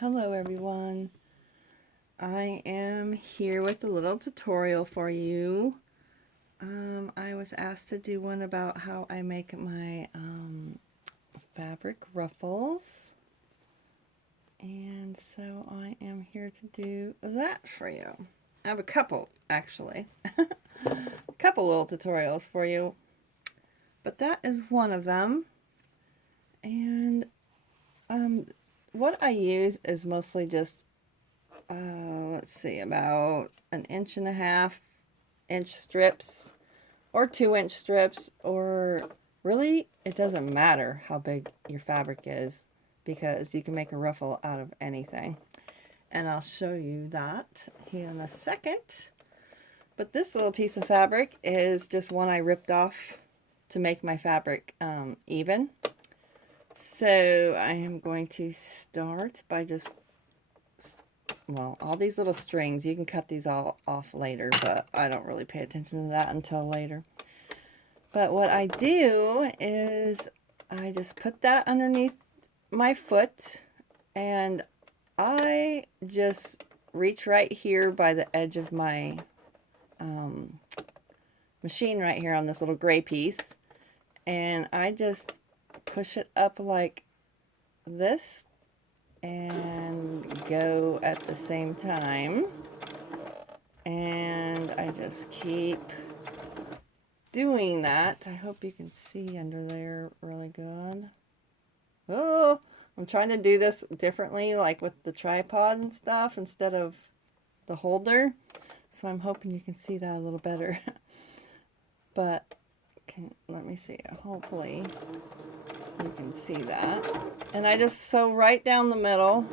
Hello everyone. I am here with a little tutorial for you. I was asked to do one about how I make my fabric ruffles. And so I am here to do that for you. I have a couple actually. A couple little tutorials for you. But that is one of them. And what I use is mostly just let's see, about 1.5 inch strips or 2 inch strips, or really it doesn't matter how big your fabric is because you can make a ruffle out of anything, and I'll show you that here in a second. But this little piece of fabric is just one I ripped off to make my fabric even. So I am going to start by just, well, all these little strings, you can cut these all off later, but I don't really pay attention to that until later. But what I do is I just put that underneath my foot, and I just reach right here by the edge of my machine right here on this little gray piece, and I just push it up like this and go at the same time, and I just keep doing that. I hope you can see under there really good. Oh, I'm trying to do this differently, like with the tripod and stuff instead of the holder, so I'm hoping you can see that a little better. But let me see, hopefully you can see that. And I just sew right down the middle.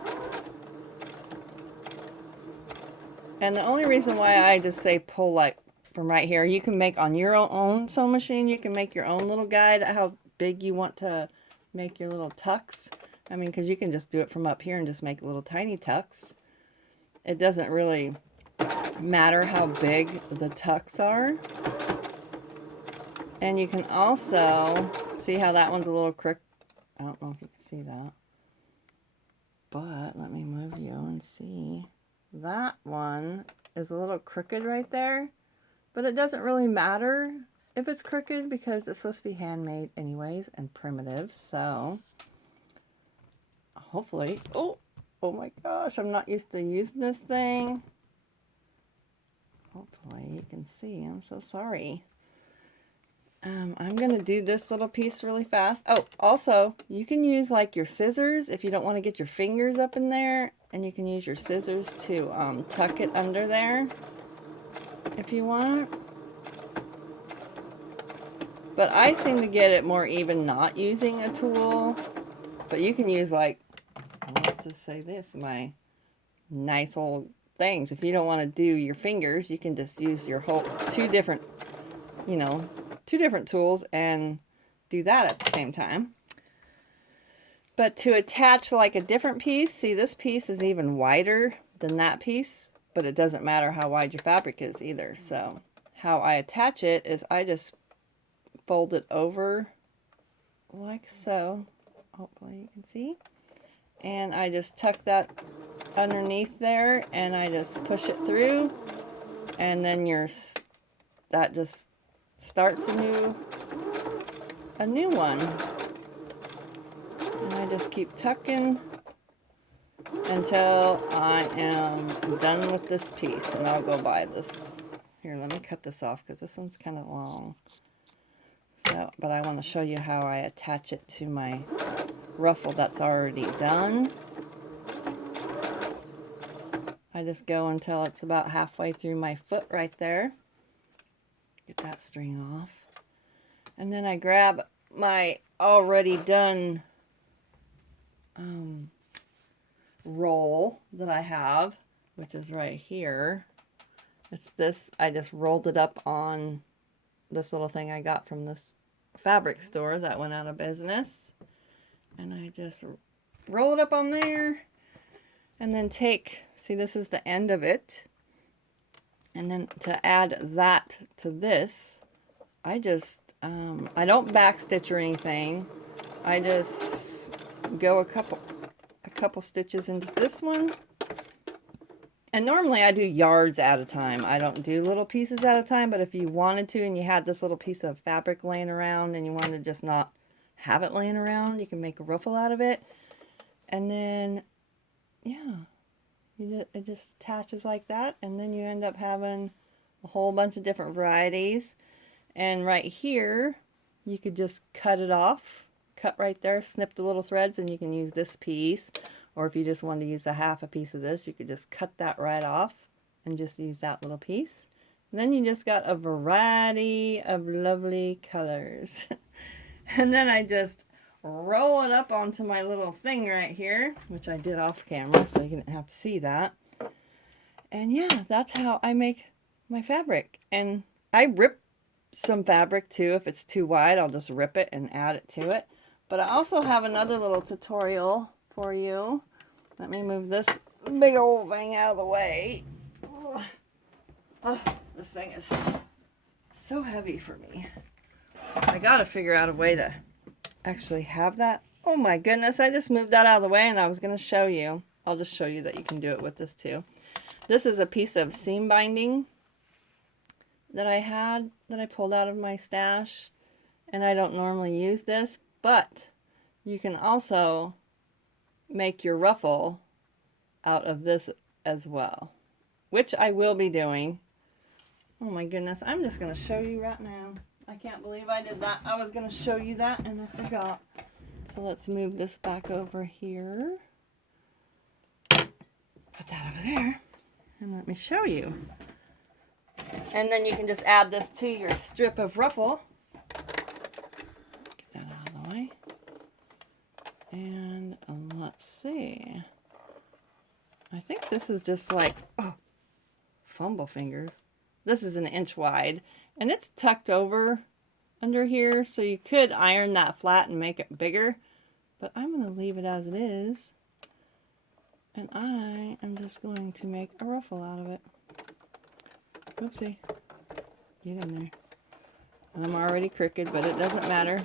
And the only reason why I just say pull like from right here, you can make on your own sewing machine, you can make your own little guide how big you want to make your little tucks. I mean, because you can just do it from up here and just make little tiny tucks. It doesn't really matter how big the tucks are. And you can also see how that one's a little crook. I don't know if you can see that, but let me move you and see. That one is a little crooked right there, but it doesn't really matter if it's crooked because it's supposed to be handmade anyways and primitive. So hopefully, oh my gosh, I'm not used to using this thing. Hopefully you can see. I'm so sorry. I'm going to do this little piece really fast. Oh, also, you can use like your scissors if you don't want to get your fingers up in there. And you can use your scissors to tuck it under there if you want. But I seem to get it more even not using a tool. But you can use, like, let's just say this, my nice old things. If you don't want to do your fingers, you can just use your whole two different tools and do that at the same time. But to attach like a different piece, see, this piece is even wider than that piece, but it doesn't matter how wide your fabric is either. So how I attach it is I just fold it over like so. Hopefully you can see. And I just tuck that underneath there, and I just push it through, and then that just starts a new one. And I just keep tucking until I am done with this piece. And I'll go by this. Here, let me cut this off because this one's kind of long. So, but I want to show you how I attach it to my ruffle that's already done. I just go until it's about halfway through my foot right there. Get that string off. And then I grab my already done roll that I have, which is right here. It's this, I just rolled it up on this little thing I got from this fabric store that went out of business. And I just roll it up on there, and then see, this is the end of it. And then to add that to this, I just, I don't backstitch or anything. I just go a couple stitches into this one. And normally I do yards at a time. I don't do little pieces at a time, but if you wanted to and you had this little piece of fabric laying around and you wanted to just not have it laying around, you can make a ruffle out of it. And then, yeah, it just attaches like that, and then you end up having a whole bunch of different varieties. And right here, you could just cut it off, cut right there, snip the little threads, and you can use this piece. Or if you just wanted to use a half a piece of this, you could just cut that right off and just use that little piece. And then you just got a variety of lovely colors. And then I just roll it up onto my little thing right here, which I did off camera so you didn't have to see that. And yeah, that's how I make my fabric. And I rip some fabric too. If it's too wide, I'll just rip it and add it to it. But I also have another little tutorial for you. Let me move this big old thing out of the way. Oh, this thing is so heavy for me. I gotta figure out a way to actually have that. Oh my goodness, I just moved that out of the way and I was gonna show you. I'll just show you that you can do it with this too. This is a piece of seam binding that I pulled out of my stash, and I don't normally use this, but you can also make your ruffle out of this as well, which I will be doing. Oh my goodness, I'm just going to show you right now. I can't believe I did that. I was going to show you that and I forgot. So let's move this back over here. Put that over there and let me show you. And then you can just add this to your strip of ruffle. Get that out of the way. And let's see. I think this is just like, oh, fumble fingers. This is 1 inch wide and it's tucked over under here. So you could iron that flat and make it bigger, but I'm going to leave it as it is. And I am just going to make a ruffle out of it. Oopsie. Get in there. I'm already crooked, but it doesn't matter.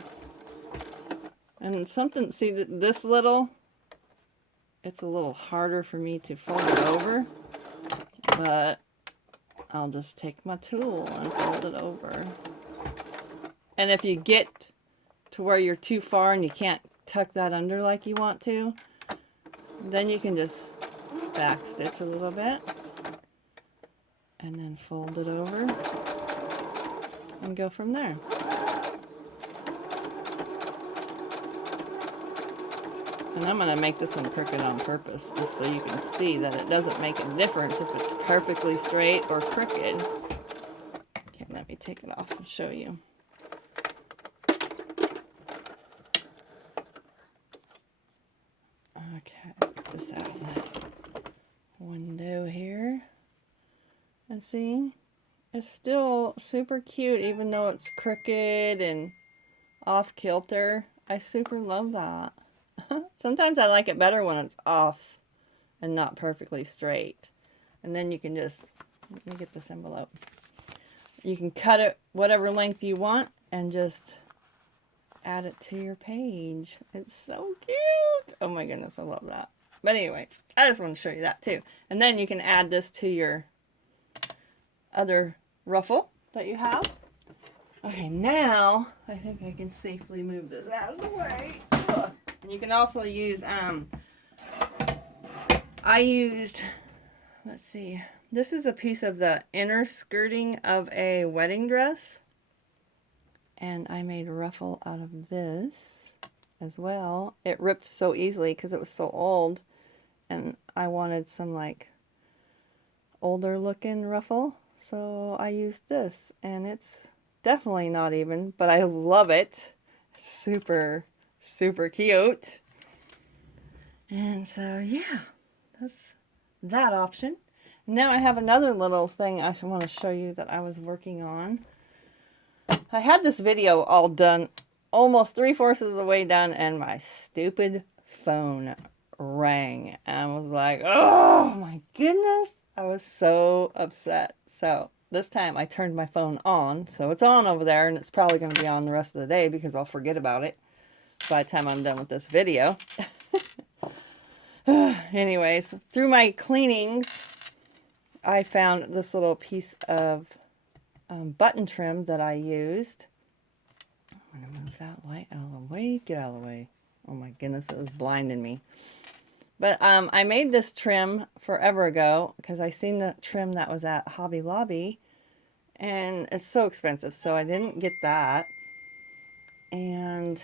And something, see this little, it's a little harder for me to fold it over, but I'll just take my tool and fold it over. And if you get to where you're too far and you can't tuck that under like you want to, then you can just back stitch a little bit and then fold it over and go from there. And I'm going to make this one crooked on purpose just so you can see that it doesn't make a difference if it's perfectly straight or crooked. Okay, let me take it off and show you. Okay, get this out of the window here. And see, it's still super cute even though it's crooked and off kilter. I super love that. Sometimes I like it better when it's off and not perfectly straight. And then you can just, let me get this envelope. You can cut it whatever length you want and just add it to your page. It's so cute. Oh my goodness, I love that. But anyways, I just want to show you that too. And then you can add this to your other ruffle that you have. Okay, now I think I can safely move this out of the way. Ugh. And you can also use, I used, let's see, this is a piece of the inner skirting of a wedding dress. And I made a ruffle out of this as well. It ripped so easily because it was so old. And I wanted some like older looking ruffle. So I used this. And it's definitely not even, but I love it. Super, super cute. And so yeah, that's that option. Now I have another little thing I want to show you that I was working on. I had this video all done, almost 3/4 of the way done, and my stupid phone rang. And I was like, oh my goodness. I was so upset. So this time I turned my phone on. So it's on over there, and it's probably going to be on the rest of the day because I'll forget about it by the time I'm done with this video. Anyways, through my cleanings, I found this little piece of button trim that I used. I'm going to move that light out of the way. Get out of the way. Oh my goodness, it was blinding me. But I made this trim forever ago because I seen the trim that was at Hobby Lobby. And it's so expensive, so I didn't get that. And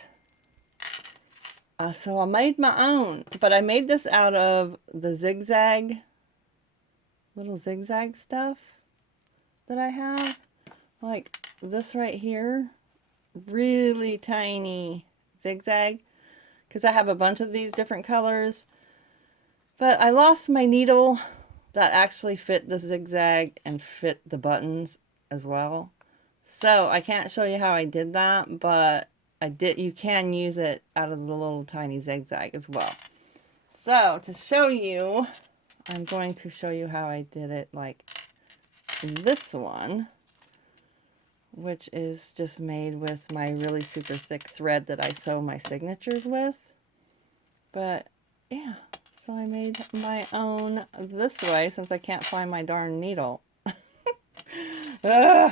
so I made my own. But I made this out of the zigzag, little zigzag stuff that I have. Like this right here. Really tiny zigzag. Because I have a bunch of these different colors. But I lost my needle that actually fit the zigzag and fit the buttons as well. So I can't show you how I did that, but I did. You can use it out of the little tiny zigzag as well. So to show you, I'm going to show you how I did it like this one, which is just made with my really super thick thread that I sew my signatures with. But yeah, so I made my own this way since I can't find my darn needle.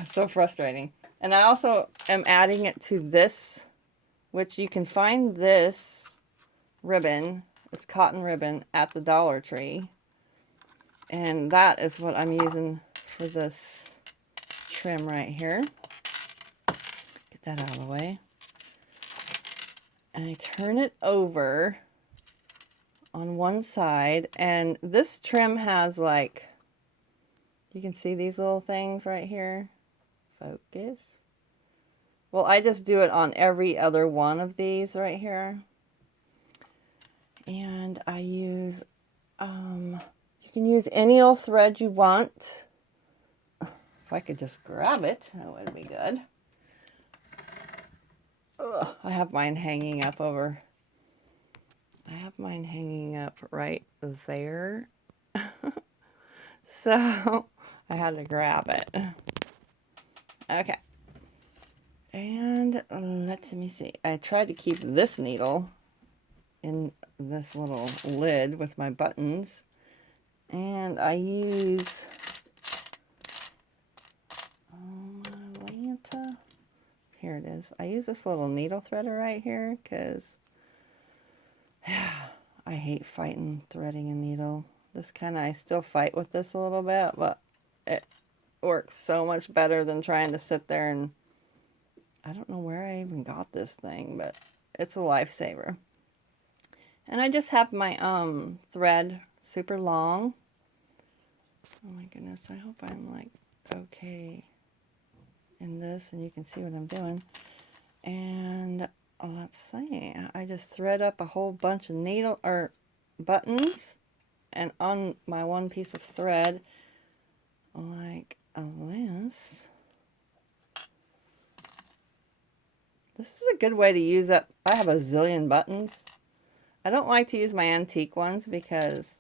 So frustrating. And I also am adding it to this, which you can find this ribbon. It's cotton ribbon at the Dollar Tree. And that is what I'm using for this trim right here. Get that out of the way. And I turn it over on one side. And this trim has like, you can see these little things right here. Focus. Well, I just do it on every other one of these right here. And I use, you can use any old thread you want. If I could just grab it, that would be good. Ugh, I have mine hanging up over. I have mine hanging up right there. So I had to grab it. Okay. And let me see. I tried to keep this needle in this little lid with my buttons. And I use Atlanta. Here it is. I use this little needle threader right here because I hate fighting threading a needle. This kind of, I still fight with this a little bit, but it works so much better than trying to sit there and, I don't know where I even got this thing, but it's a lifesaver. And I just have my thread super long. Oh my goodness, I hope I'm like okay in this and you can see what I'm doing. And let's see, I just thread up a whole bunch of needle or buttons and on my one piece of thread like this. This is a good way to use up, I have a zillion buttons. I don't like to use my antique ones because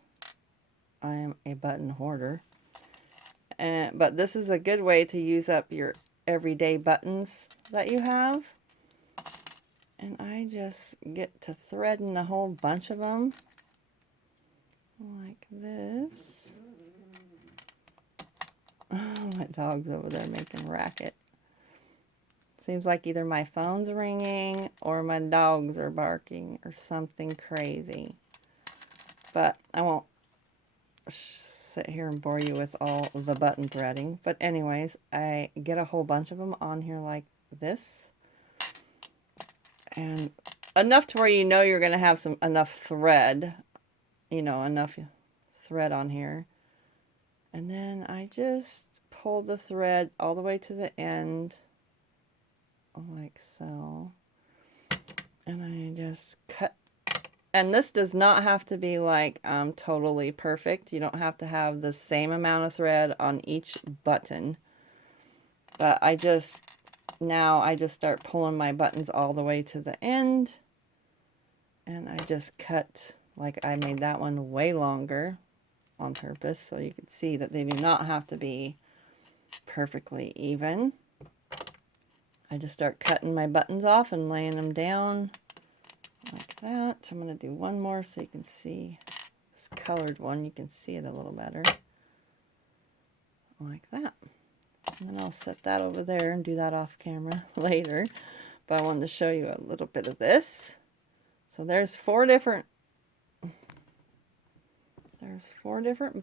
I am a button hoarder. But this is a good way to use up your everyday buttons that you have. And I just get to threading a whole bunch of them like this. Oh, my dog's over there making racket. Seems like either my phone's ringing or my dogs are barking or something crazy. But I won't sit here and bore you with all the button threading. But anyways, I get a whole bunch of them on here like this. And enough to where you know you're going to have enough thread. You know, enough thread on here. And then I just pull the thread all the way to the end. Like so. And I just cut. And this does not have to be like totally perfect. You don't have to have the same amount of thread on each button. But now I just start pulling my buttons all the way to the end. And I just cut, like I made that one way longer on purpose. So you can see that they do not have to be perfectly even. I just start cutting my buttons off and laying them down like that. I'm going to do one more so you can see colored one, you can see it a little better. Like that. And then I'll set that over there and do that off camera later. But I wanted to show you a little bit of this. So there's four different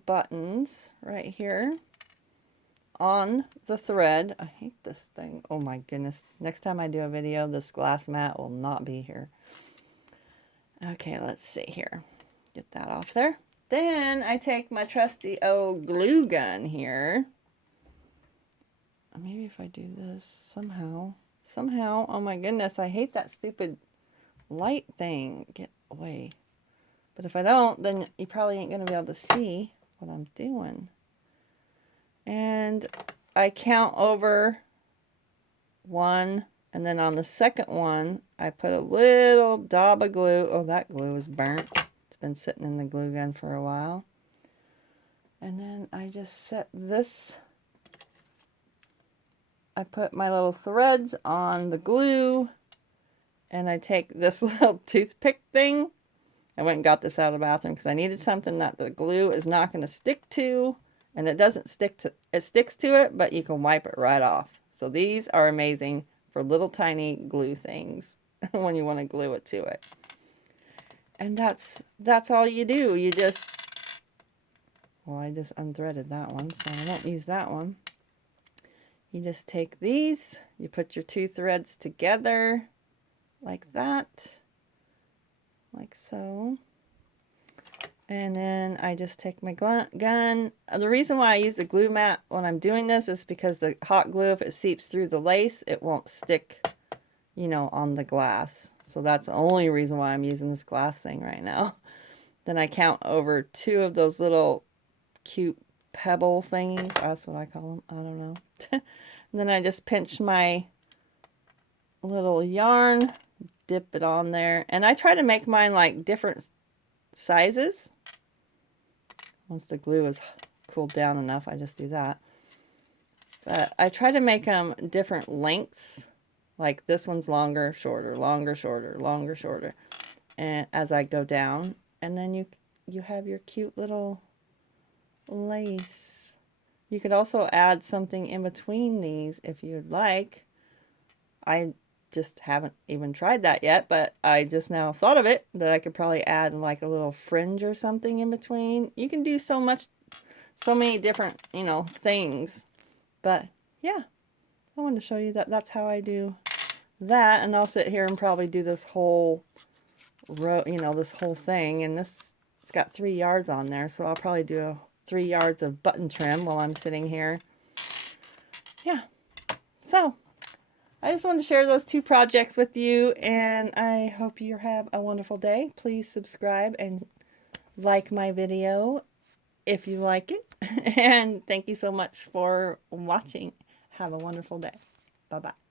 buttons right here on the thread. I hate this thing. Oh my goodness. Next time I do a video, this glass mat will not be here. Okay, let's see here. Get that off there. Then I take my trusty old glue gun here. Maybe if I do this somehow, oh my goodness, I hate that stupid light thing. Get away. But if I don't, then you probably ain't going to be able to see what I'm doing. And I count over 1, and then on the second one, I put a little dab of glue. Oh, that glue is burnt. It's been sitting in the glue gun for a while. And then I just set this. I put my little threads on the glue, and I take this little toothpick thing. I went and got this out of the bathroom because I needed something that the glue is not going to stick to, and it doesn't stick to, it sticks to it, but you can wipe it right off. So these are amazing for little tiny glue things when you want to glue it to it. And that's all you do. You just, well, I just unthreaded that one, so I won't use that one. You just take these, you put your two threads together like that, like so. And then I just take my gun. The reason why I use the glue mat when I'm doing this is because the hot glue, if it seeps through the lace, it won't stick, you know, on the glass. So that's the only reason why I'm using this glass thing right now. Then I count over 2 of those little cute pebble thingies. That's what I call them. I don't know. And then I just pinch my little yarn, dip it on there. And I try to make mine like different sizes. Once the glue is cooled down enough, I just do that. But I try to make them different lengths. Like this one's longer, shorter, longer, shorter, longer, shorter. And as I go down. And then you have your cute little lace. You could also add something in between these if you'd like. I just haven't even tried that yet, but I just now thought of it, that I could probably add like a little fringe or something in between. You can do so many different, you know, things. But yeah, I wanted to show you that that's how I do that. And I'll sit here and probably do this whole row, you know, this whole thing. And it's got 3 yards on there, so I'll probably do 3 yards of button trim while I'm sitting here. Yeah. So I just wanted to share those 2 projects with you, and I hope you have a wonderful day. Please subscribe and like my video if you like it. And thank you so much for watching. Have a wonderful day. Bye-bye.